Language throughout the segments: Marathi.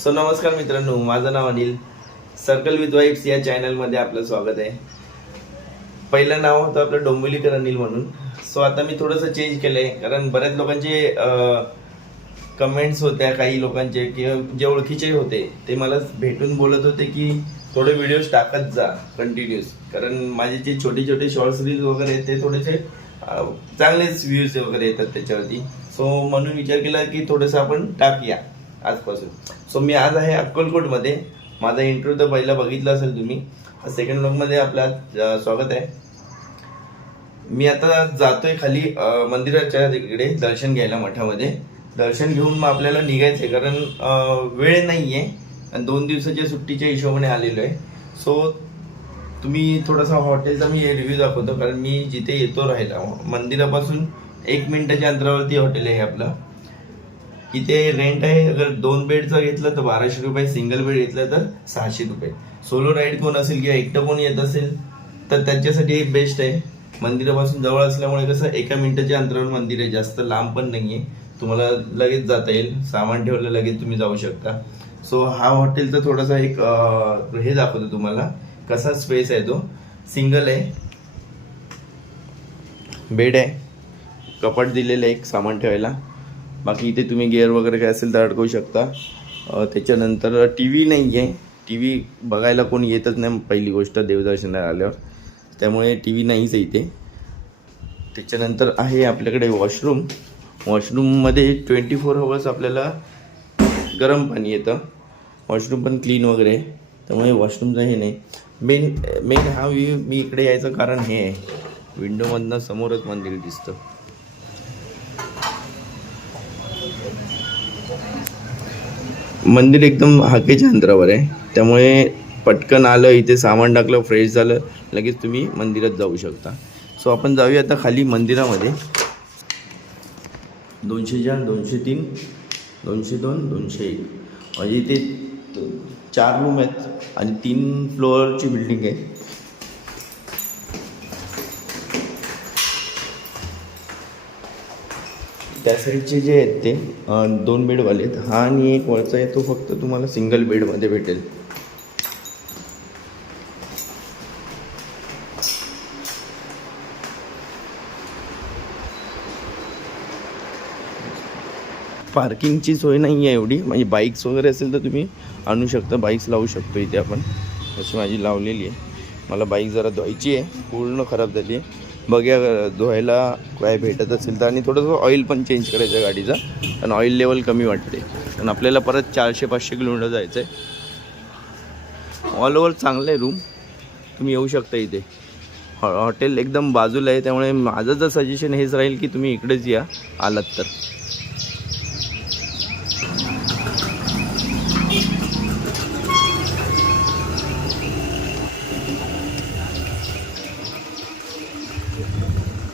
सो नमस्कार मित्रांनो माझं नाव अनिल. सर्कल विथ वाईफ्स या चॅनलमध्ये आपलं स्वागत आहे. पहिलं नाव होतं आपलं डोंबिवलीकर अनिल म्हणून. सो आता मी थोडंसं चेंज केलं आहे कारण बऱ्याच लोकांचे कमेंट्स होत्या काही लोकांचे किंवा जे ओळखीचे होते ते मला भेटून बोलत होते की थोडे व्हिडिओज टाकत जा कंटिन्यूस कारण माझे जे छोटे छोटे शॉर्ट्स रील्स वगैरे आहेत ते थोडेसे चांगलेच व्ह्यूज वगैरे येतात त्याच्यावरती. सो म्हणून विचार केला की थोडंसं आपण टाकूया. आजपासून. सो मी आज आहे अक्कलकोटमध्ये. माझा इंटरव्ह्यू तर पहिला बघितला असेल तुम्ही. सेकंड ब्लॉगमध्ये आपलं आज, स्वागत आहे. मी आता जातोय खाली मंदिराच्या तिकडे दर्शन घ्यायला मठामध्ये. दर्शन घेऊन मग आपल्याला निघायचं आहे कारण वेळ वेळ आहे आणि दोन दिवसाच्या सुट्टीच्या हिशोबाने आलेलो आहे. सो तुम्ही थोडासा हॉटेलचा मी रिव्ह्यू दाखवतो कारण मी जिथे येतो राहायला मंदिरापासून एक मिनिटाच्या अंतरावरती हॉटेल आहे आपलं. इथे रेंट आहे अगर दोन बेडचं घेतलं तर बाराशे रुपये सिंगल बेड घेतलं तर सहाशे रुपये. सोलो राईड कोण असेल किंवा एकटं कोण येत असेल तर त्यांच्यासाठी बेस्ट आहे. मंदिरापासून जवळ असल्यामुळे कसं एका मिनिटाच्या अंतरावर मंदिर आहे जास्त लांब पण नाही आहे तुम्हाला लगेच जाता येईल. सामान ठेवलं लगेच तुम्ही जाऊ शकता. सो हा हॉटेलचा थोडासा एक हे दाखवतो तुम्हाला. कसा स्पेस आहे तो. सिंगल आहे. बेड आहे. कपाट दिलेलं आहे एक सामान ठेवायला. बाकी इथे तुम्ही गिअर वगैरे काय असेल तर अडकवू शकता. त्याच्यानंतर टी व्ही नाही आहे टी व्ही बघायला कोण येतच नाही पहिली गोष्ट देवदर्शनाला आल्यावर. त्यामुळे टी व्ही नाहीच आहे इथे. त्याच्यानंतर आहे आपल्याकडे वॉशरूम वॉशरूममध्ये ट्वेंटी फोर आवर्स आपल्याला गरम पाणी येतं. वॉशरूम पण क्लीन वगैरे आहे. त्यामुळे वॉशरूमचं हे नाही. मेन मेन हा व्ह्यू मी इकडे यायचं कारण हे आहे. विंडोमधनं समोरच मंदिर दिसतं. मंदिर एकदम हाकेच्या अंतरावर आहे. त्यामुळे पटकन आलं इथे सामान टाकलं फ्रेश झालं लगेच तुम्ही मंदिरात जाऊ शकता. सो आपण जाऊया आता खाली मंदिरामध्ये. दोनशे चार दोनशे तीन दोनशे दोन दोनशे एक. म्हणजे इथे चार रूम आहेत आणि तीन फ्लोअरची बिल्डिंग आहे. त्या साईडचे जे आहेत ते दोन बेडवाले आहेत. हा आणि एक वरचा आहे तो फक्त तुम्हाला सिंगल बेडमध्ये भेटेल. पार्किंगची सोय नाही आहे एवढी. म्हणजे बाईक्स वगैरे असेल तर तुम्ही आणू शकता. बाईक्स लावू शकतो इथे आपण. अशी माझी लावलेली आहे. मला बाईक जरा धुवायची आहे. पूर्ण खराब झाली आहे. बघ्या धुवायला काय भेटत असेल तर आणि थोडंसं ऑइल पण चेंज करायचं आहे कारण ऑइल लेवल कमी वाटते. कारण आपल्याला परत चारशे पाचशे किलोमीटर जायचं आहे ऑल ओव्हर चांगलं आहे रूम तुम्ही येऊ शकता इथे. हॉ हॉटेल एकदम बाजूला आहे. त्यामुळे माझं जर सजेशन हेच राहील की तुम्ही इकडेच या आलात तर.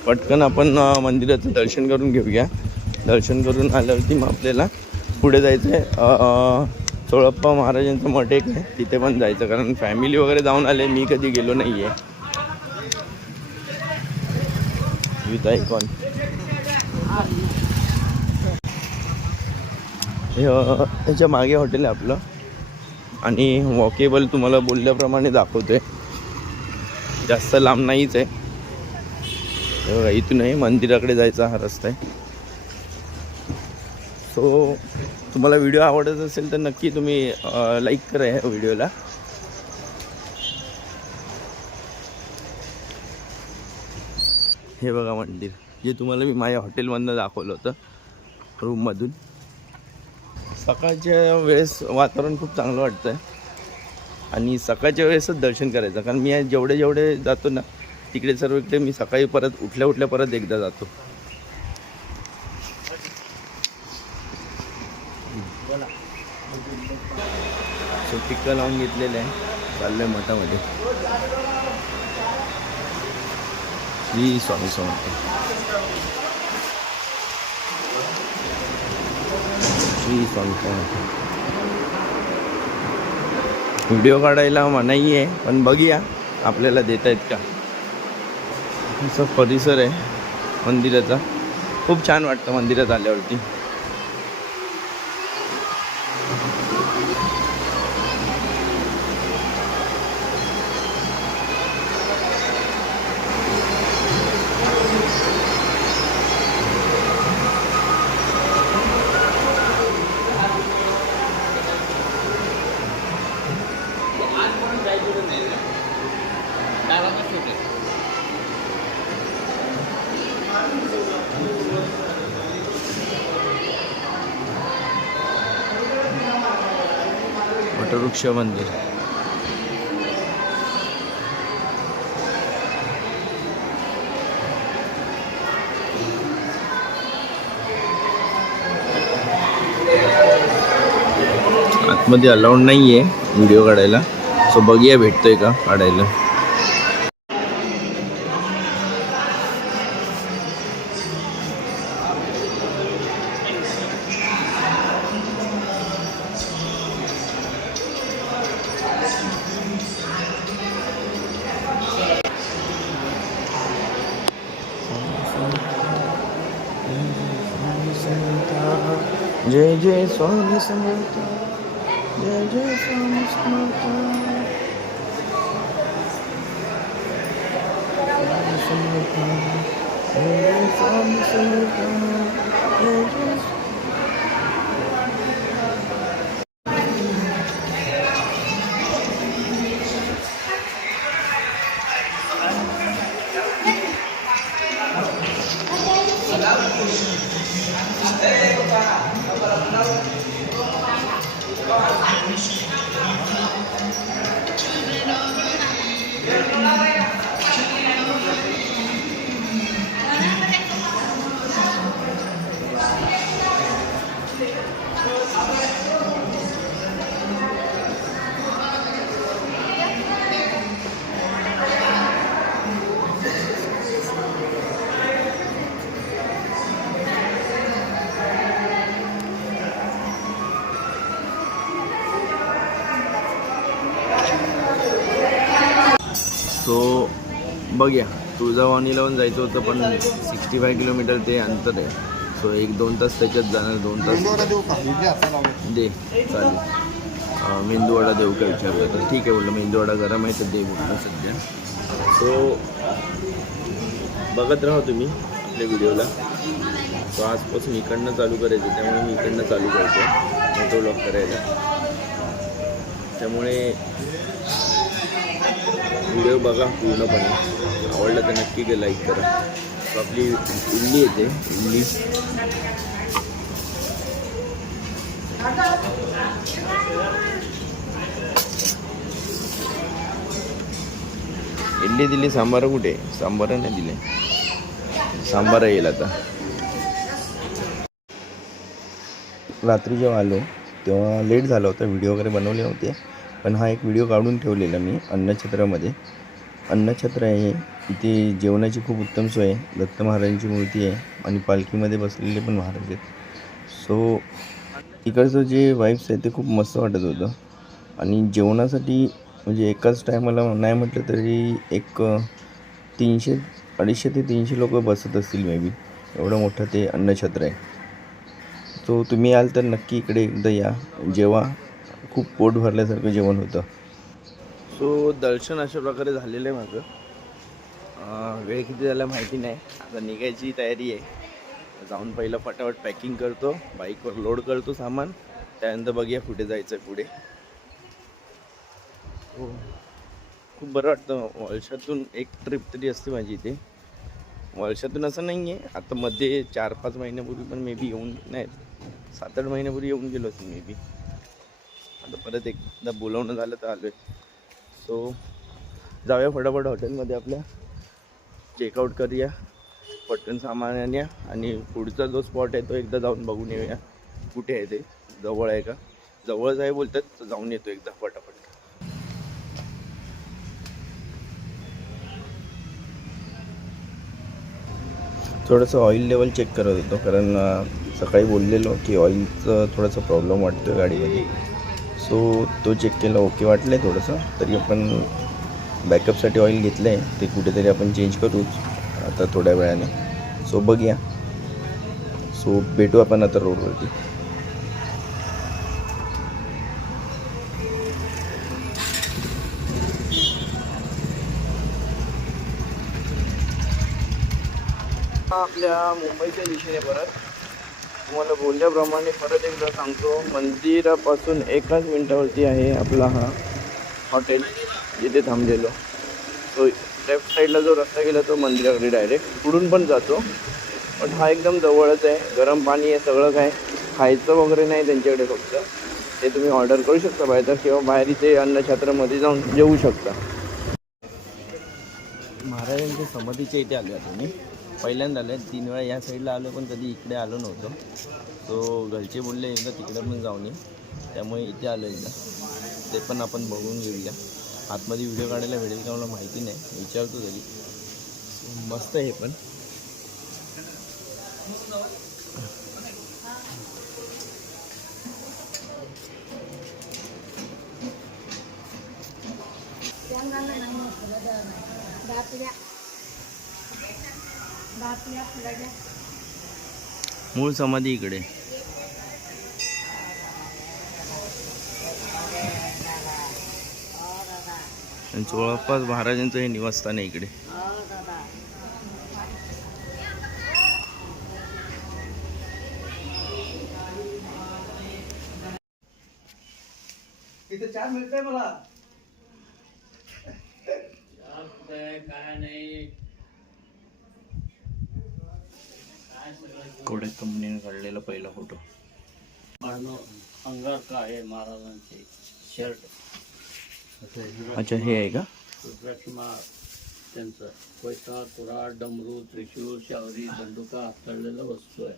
पटकन आपण मंदिराचं दर्शन करून घेऊया. दर्शन करून आल्यावरती मग आपल्याला पुढे जायचं आहे चोळप्पा महाराजांचं मठ एक आहे. तिथे पण जायचं कारण फॅमिली वगैरे जाऊन आले मी कधी गेलो नाही आहे विथ त्याच्यामागे हॉटेल आहे आपलं. आणि वॉकेबल तुम्हाला बोलल्याप्रमाणे दाखवतोय. जास्त लांब नाहीच आहे. हे बघा इथून आहे मंदिराकडे जायचा हा रस्ता आहे. सो तुम्हाला व्हिडिओ आवडत असेल तर नक्की तुम्ही लाईक करा या व्हिडिओला हे बघा मंदिर जे तुम्हाला मी माझ्या हॉटेलमधनं दाखवलं होतं रूममधून सकाळच्या वेळेस वातावरण खूप चांगलं वाटतं आहे आणि सकाळच्या वेळेसच दर्शन करायचं कारण मी जेवढे जेवढे जातो ना तिकडे सर्व इकडे मी सकाळी परत उठल्या उठल्या परत एकदा जातो. सो टिक्का लावून घेतलेलं आहे. चाललंय मठामध्ये. श्री स्वामी समर्थ. श्री स्वामी समर्थ. व्हिडिओ काढायला मनाई आहे पण बघूया आपल्याला देता येत का? असा परिसर आहे मंदिराचा. खूप छान वाटतं मंदिरात आल्यावरती. वटवृक्ष मंदिर. आतमध्ये अलाउड नाही आहे व्हिडिओ काढायला. सो बघूया भेटतोय का काढायला. जय जय स्वामी समर्थ जय जय स्वामी समर्थ स्वामी समर्थ जय बघूया तुळजाभवानीला पण जायचं होतं पण सिक्स्टी फाय किलोमीटर ते अंतर आहे. सो एक दोन तास त्याच्यात जाणार दोन तास दे चालेल. मेंदूवडा देऊ का विचारलं तर ठीक आहे बोललं मेंदूवडा गरम आहे तर दे बोललं सध्या. सो बघत राहा तुम्ही आपल्या व्हिडिओला. सो आजपासून इकडनं चालू करायचं त्यामुळे मी इकडनं चालू करतो मोटो ब्लॉग करायला. त्यामुळे व्हिडिओ बघा पूर्णपणे. आवडला तर नक्की लाईक करा. आपली इडली येते इडली इडली दिली सांबार कुठे? सांबार नाही दिले. सांबार येईल आता. रात्री जेव्हा आलो तेव्हा लेट झालं होता व्हिडिओ वगैरे बनवले होते पण हा एक व्हिडिओ काढून ठेवलेला मी अन्नछत्रामध्ये. अन्नछत्र आहे इथे जेवणाची खूप उत्तम सोय आहे. दत्त महाराजांची मूर्ती आहे आणि पालखीमध्ये बसलेले पण महाराज आहेत. सो इकडचं जे वाईब्स आहे ते खूप मस्त वाटत होतं. आणि जेवणासाठी म्हणजे एकाच टायमाला नाही म्हटलं तरी एक तीनशे अडीचशे ते तीनशे लोक बसत असतील मे बी एवढं मोठं ते अन्नछत्र आहे. सो तुम्ही याल तर नक्की इकडे एकदा या. जेव्हा खूप पोट भरल्यासारखं जेवण होतं. सो दर्शन अशा प्रकारे झालेलं आहे माझं. वेळ किती झाला माहिती नाही. आता निघायची तयारी आहे. जाऊन पहिलं फटाफट पॅकिंग करतो. बाईकवर लोड करतो सामान. त्यानंतर बघूया कुठे जायचं आहे पुढे हो. खूप बरं वाटतं. वर्षातून एक ट्रिप तरी असते माझी इथे. वर्षातून असं नाही आहे आता मध्ये चार पाच महिन्यापूर्वी पण मे बी येऊन नाही सात आठ महिन्यापूर्वी येऊन गेलो असतो मे बी आता परत एकदा बोलवणं झालं तर आलो आहे सो जाऊया फटाफट हॉटेलमध्ये आपल्या. चेकआउट करूया. पटकन सामान आणूया आणि पुढचा जो स्पॉट आहे तो एकदा जाऊन बघून येऊया. कुठे आहे ते? जवळ आहे का? जवळच आहे बोलतात तर जाऊन येतो एकदा फटाफट. थोडंसं ऑइल लेवल चेक करत होतो कारण सकाळी बोललेलो की ऑइलचं थोडंसं प्रॉब्लेम वाटतो गाडीमध्ये. सो तो चेक केला ओके वाटलं आहे थोडंसं. तरी आपण बॅकअपसाठी ऑइल घेतलं आहे ते कुठेतरी आपण चेंज करूच आता थोड्या वेळाने. सो बघूया. सो भेटू आपण आता रोडवरती आपल्या मुंबईच्या दिशेने परत. तुम्हाला बोलल्याप्रमाणे परत एकदा सांगतो मंदिरापासून एकाच मिनटावरती आहे आपला हा हॉटेल जिथे थांबलेलो. तो लेफ्ट साईडला जो रस्ता गेला तो मंदिराकडे डायरेक्ट पुढून पण जातो. पण हा एकदम जवळच आहे. गरम पाणी आहे सगळं काय. खायचं वगैरे नाही त्यांच्याकडे फक्त. ते तुम्ही ऑर्डर करू शकता बाहेर किंवा बाहेर इथे अन्नछत्रामध्ये जाऊन जेवू शकता. महाराजांच्या समाधीच्या इथे आलो तुम्ही पहिल्यांदा आलो तीन वेळा या साईडला आलो पण कधी इकडे आलो नव्हतो. तो घरचे बोलले एकदा तिकडे पण जाऊन ये. त्यामुळे इथे आलो एकदा. ते पण आपण बघून घेऊया. आतमध्ये व्हिडिओ काढायला भेटेल का मला माहिती नाही. विचारतो तरी मस्त आहे हे पण. मूळ समाधी इकडे. जवळपास महाराजांचं हे निवासस्थान आहे इकडे. इथे चार मिळतंय मला. कोडे कंपनीने काढलेला पहिला फोटो. अंगार का आहे महाराजांचे शर्ट? अच्छा हे आहे का? त्यांचं. पैसा कुराड डमरू त्रिशूळ शावरी बंदुका हाताळलेल्या वस्तू आहे.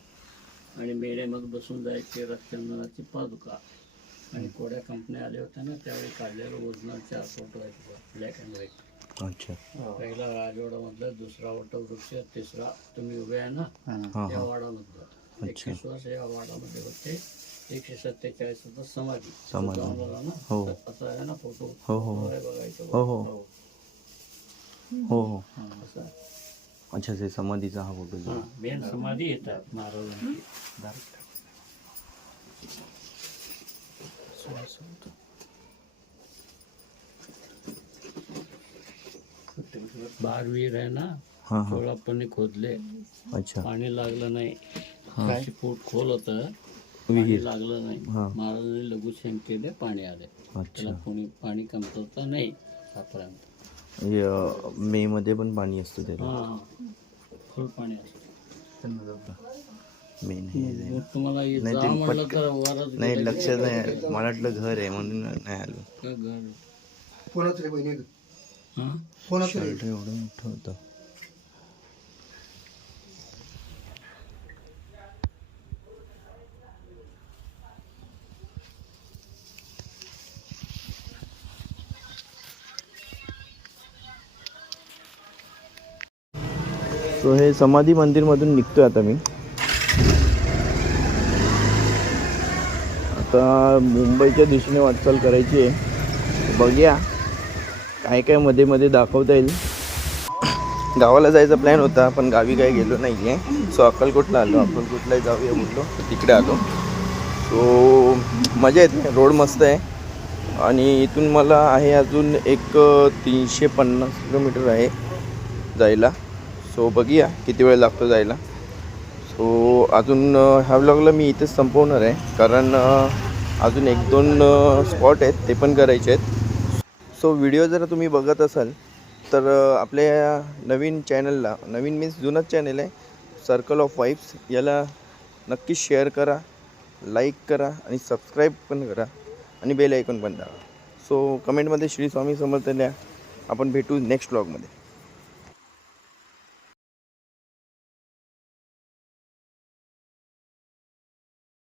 आणि मेळ्यामध्ये बसून जायचे रक्तचंदनाची पादुका. आणि कोड्या कंपन्या आल्या होत्या ना त्यावेळी काढलेलं चार फोटो आहेत ब्लॅक अँड व्हाईट अच्छा. पहिला राजवाडामधला दुसरा वटवृक्ष तिसरा तुम्ही उभे आहे ना हां हां. वाडामधलं. एकवीस वर्ष या वाडामध्ये होते एकशे सत्तेचाळीस होता समाधी. समाधी. हो. असा आहे ना फोटो. हो हो हो. बघायचं हो, हो. हो हो. हा, असा. अच्छा ते समाधीचा हा फोटो मेन समाधी येतात महाराजांची. बारवीर आहे ना हां हां. सोळापणे खोदले. अच्छा. पाणी लागलं नाही. हा. अशी फूट खोल होत. विहीर. पाणी लागलं नाही. हा. महाराजांनी लघुशंक केले पाणी आले. अच्छा. त्याला कोणी पाणी कमतरता नाही आतापर्यंत. म्हणजे अं, मे मध्ये पण पाणी असतं त्याला. हा फुल पाणी असतं. मे नाही मग तुम्हाला हे नाही, जा तर वरच लक्षात नाही. मला वाटलं घर आहे म्हणून नाही आलो. का घर? कोणाच रे बहिणी? शर्ट एवढं मोठं होतं. सो हे समाधी मंदिरमधून निघतोय आता मी. आता मुंबईच्या दिशेने वाटचाल करायची आहे. बघूया. काय काय मध्ये मध्ये दाखवता येईल. गावाला जायचा प्लॅन होता पण गावी काही गेलो नाही आहे सो अक्कलकोटला आलो. अक्कलकोटला जाऊया बोललो तर तिकडे आलो. सो मजा येते. रोड मस्त आहे. आणि इथून मला आहे अजून एक तीनशे पन्नास किलोमीटर आहे जायला. सो बघूया किती वेळ लागतो जायला. सो अजून ह्या ब्लॉगला मी इथेच संपवणार आहे. कारण अजून एक दोन स्पॉट आहेत. ते पण करायचे आहेत. सो व्हिडिओ जर तुम्ही बघत असाल तर आपल्या या नवीन चॅनलला नवीन मीन्स जुनंच चॅनल आहे सर्कल ऑफ वाईफ्स याला नक्की शेअर करा लाईक करा आणि सबस्क्राईब पण करा आणि बेल ऐकून पण दाबा. सो कमेंटमध्ये श्री स्वामी समर्थ लिहा आपण भेटू नेक्स्ट ब्लॉगमध्ये